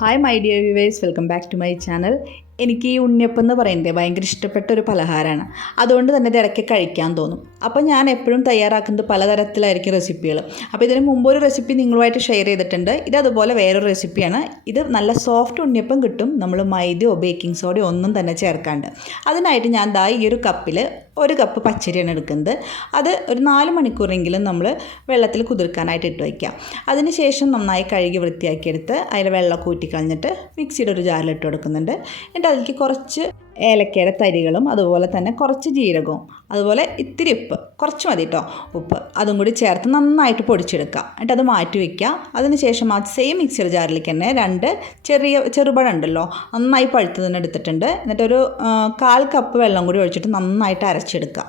Hi my dear viewers welcome back to my channel എനിക്ക് ഈ ഉണ്ണിയപ്പം എന്ന് പറയുന്നത് ഭയങ്കര ഇഷ്ടപ്പെട്ട ഒരു പലഹാരമാണ് അതുകൊണ്ട് തന്നെ ഇടയ്ക്ക് കഴിക്കാൻ തോന്നും. അപ്പോൾ ഞാൻ എപ്പോഴും തയ്യാറാക്കുന്നത് പലതരത്തിലായിരിക്കും റെസിപ്പികൾ അപ്പോൾ ഇതിന് മുമ്പ് ഒരു റെസിപ്പി നിങ്ങളുമായിട്ട് ഷെയർ ചെയ്തിട്ടുണ്ട്. ഇത് അതുപോലെ വേറൊരു റെസിപ്പിയാണ് ഇത് നല്ല സോഫ്റ്റ് ഉണ്ണിയപ്പം കിട്ടും. നമ്മൾ മൈദയോ ബേക്കിംഗ് സോഡയോ ഒന്നും തന്നെ ചേർക്കാണ്ട്. അതിനായിട്ട് ഞാൻ ദാ ഈ ഒരു കപ്പിൽ ഒരു കപ്പ് പച്ചരിയാണ് എടുക്കുന്നത്. അത് ഒരു നാല് മണിക്കൂറെങ്കിലും നമ്മൾ വെള്ളത്തിൽ കുതിർക്കാനായിട്ട് ഇട്ട് വയ്ക്കുക അതിനുശേഷം നന്നായി കഴുകി വൃത്തിയാക്കിയെടുത്ത് അതിൽ വെള്ളം കൂറ്റി കളഞ്ഞിട്ട് മിക്സിയുടെ ഒരു ജാറിലിട്ട് കൊടുക്കുന്നുണ്ട്. എന്നിട്ട് അതിലേക്ക് കുറച്ച് ഏലക്കയുടെ തരികളും അതുപോലെ തന്നെ കുറച്ച് ജീരകവും അതുപോലെ ഇത്തിരി ഉപ്പ്. കുറച്ച് മതി കേട്ടോ ഉപ്പ്. അതും കൂടി ചേർത്ത് നന്നായിട്ട് പൊടിച്ചെടുക്കുക. എന്നിട്ട് അത് മാറ്റി വയ്ക്കുക അതിനുശേഷം ആ സെയിം മിക്സർ ജാറിലേക്ക് തന്നെ രണ്ട് ചെറിയ ചെറുപഴം ഉണ്ടല്ലോ നന്നായി പഴുത്തതിന് എടുത്തിട്ടുണ്ട്. എന്നിട്ടൊരു കാൽ കപ്പ് വെള്ളം കൂടി ഒഴിച്ചിട്ട് നന്നായിട്ട് അരച്ചെടുക്കുക.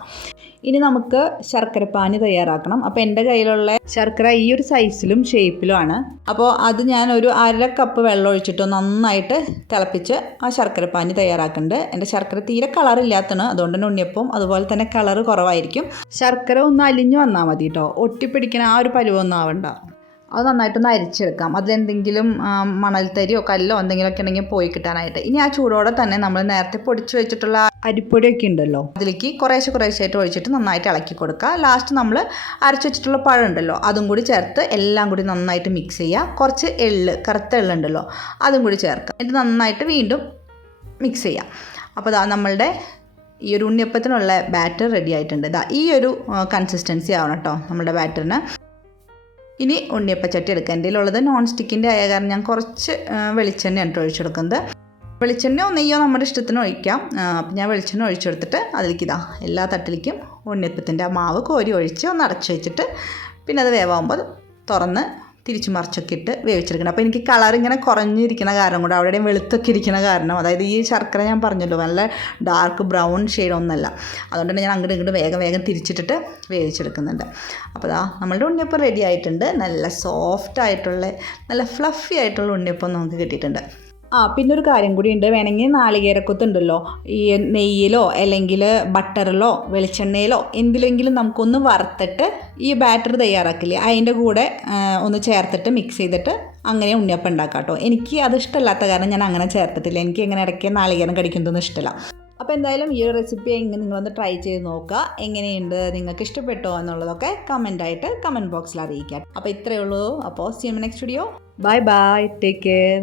ഇനി നമുക്ക് ശർക്കരപ്പാനി തയ്യാറാക്കണം. അപ്പോൾ എന്റെ കയ്യിലുള്ള ശർക്കര ഈ ഒരു സൈസിലും ഷേപ്പിലും ആണ്. അപ്പോൾ അത് ഞാൻ ഒരു അര കപ്പ് വെള്ളം ഒഴിച്ചിട്ട് നന്നായിട്ട് തിളപ്പിച്ച് ആ ശർക്കരപ്പാനി തയ്യാറാക്കുന്നുണ്ട് എന്റെ ശർക്കര തീരെ കളറില്ലാത്തതാണ് അതുകൊണ്ട് തന്നെ ഉണ്ണിയപ്പം അതുപോലെ തന്നെ കളറ് കുറവായിരിക്കും. ശർക്കര ഒന്ന് അലിഞ്ഞു വന്നാൽ മതി കേട്ടോ ഒട്ടിപ്പിടിക്കണ ആ ഒരു പരുവൊന്നും ആവണ്ട. അത് നന്നായിട്ടൊന്ന് അരിച്ചെടുക്കാം. അതിലെന്തെങ്കിലും മണൽത്തരിയോ കല്ലോ എന്തെങ്കിലുമൊക്കെ ഉണ്ടെങ്കിൽ പോയി കിട്ടാനായിട്ട്. ഇനി ആ ചൂടോടെ തന്നെ നമ്മൾ നേരത്തെ പൊടിച്ചു വെച്ചിട്ടുള്ള അരിപ്പൊടിയൊക്കെ ഉണ്ടല്ലോ? അതിലേക്ക് കുറേശ്ശെ കുറേശ്ശായിട്ട് ഒഴിച്ചിട്ട് നന്നായിട്ട് ഇളക്കി കൊടുക്കുക. ലാസ്റ്റ് നമ്മൾ അരച്ചു വെച്ചിട്ടുള്ള പഴം ഉണ്ടല്ലോ അതും കൂടി ചേർത്ത് എല്ലാം കൂടി നന്നായിട്ട് മിക്സ് ചെയ്യുക. കുറച്ച് എള്ള് കറുത്ത എള്ളുണ്ടല്ലോ അതും കൂടി ചേർക്കുക. എന്നിട്ട് നന്നായിട്ട് വീണ്ടും മിക്സ് ചെയ്യാം അപ്പോൾ നമ്മളുടെ ഈ ഒരു ഉണ്ണിയപ്പത്തിനുള്ള ബാറ്റർ റെഡി ആയിട്ടുണ്ട്. ഇതാ ഈ ഒരു കൺസിസ്റ്റൻസി ആവണം കേട്ടോ നമ്മുടെ ബാറ്ററിന് ഇനി ഉണ്ണിയപ്പച്ചട്ടി എടുക്കുക എന്റെ ഉള്ളത് നോൺ സ്റ്റിക്കിന്റെ ആയ കാരണം ഞാൻ കുറച്ച് വെളിച്ചെണ്ണയാണ് കേട്ടോ ഒഴിച്ചെടുക്കുന്നത് വെളിച്ചെണ്ണയോ നെയ്യോ നമ്മുടെ ഇഷ്ടത്തിന് ഒഴിക്കാം. അപ്പം ഞാൻ വെളിച്ചെണ്ണ ഒഴിച്ചെടുത്തിട്ട് അതിലേക്ക് ഇതാ എല്ലാ തട്ടിലേക്കും ഉണ്ണിയപ്പത്തിന്റെ ആ മാവ് കോരി ഒഴിച്ച് ഒന്ന് അടച്ചു വെച്ചിട്ട് പിന്നെ അത് വേവാകുമ്പോൾ തുറന്ന് തിരിച്ചു മറിച്ചൊക്കെ ഇട്ട് വേവിച്ചെടുക്കണം. അപ്പോൾ എനിക്ക് കളർ ഇങ്ങനെ കുറഞ്ഞിരിക്കുന്ന കാരണം കൂടെ അവിടെയും വെളുത്തൊക്കെ ഇരിക്കുന്ന കാരണം അതായത് ഈ ശർക്കര ഞാൻ പറഞ്ഞല്ലോ നല്ല ഡാർക്ക് ബ്രൗൺ ഷെയ്ഡ് ഒന്നല്ല. അതുകൊണ്ട് തന്നെ ഞാൻ അങ്ങോട്ട് ഇങ്ങോട്ട് വേഗം വേഗം തിരിച്ചിട്ടിട്ട് വേവിച്ചെടുക്കുന്നുണ്ട്. അപ്പോൾ ദാ നമ്മളുടെ ഉണ്ണിയപ്പം റെഡി ആയിട്ടുണ്ട്. നല്ല സോഫ്റ്റ് ആയിട്ടുള്ള നല്ല ഫ്ലഫി ആയിട്ടുള്ള ഉണ്ണിയപ്പം നമുക്ക് കിട്ടിയിട്ടുണ്ട്. ആ പിന്നെ ഒരു കാര്യം കൂടി ഉണ്ട് വേണമെങ്കിൽ നാളികേരക്കൊത്ത് ഉണ്ടല്ലോ ഈ നെയ്യിലോ അല്ലെങ്കിൽ ബട്ടറിലോ വെളിച്ചെണ്ണയിലോ എന്തിലെങ്കിലും നമുക്കൊന്ന് വറുത്തിട്ട് ഈ ബാറ്റർ തയ്യാറാക്കില്ലേ. അതിന്റെ കൂടെ ഒന്ന് ചേർത്തിട്ട് മിക്സ് ചെയ്തിട്ട് അങ്ങനെ ഉണ്ണിയപ്പം ഉണ്ടാക്കാം കേട്ടോ എനിക്ക് അത് ഇഷ്ടമല്ലാത്ത കാരണം ഞാൻ അങ്ങനെ ചേർത്തിട്ടില്ല. എനിക്ക് ഇങ്ങനെ ഇടയ്ക്ക് നാളികേരം കടിക്കുന്നതൊന്നും ഇഷ്ടമല്ല. അപ്പോൾ എന്തായാലും ഈ ഒരു റെസിപ്പി എങ്ങനെ നിങ്ങളൊന്ന് ട്രൈ ചെയ്ത് നോക്കുക. എങ്ങനെയുണ്ട്? നിങ്ങൾക്ക് ഇഷ്ടപ്പെട്ടോ എന്നുള്ളതൊക്കെ കമന്റായിട്ട് കമന്റ് ബോക്സിൽ അറിയിക്കാം. അപ്പോൾ ഇത്രയേ ഉള്ളൂ. അപ്പോൾ see next video bye bye take care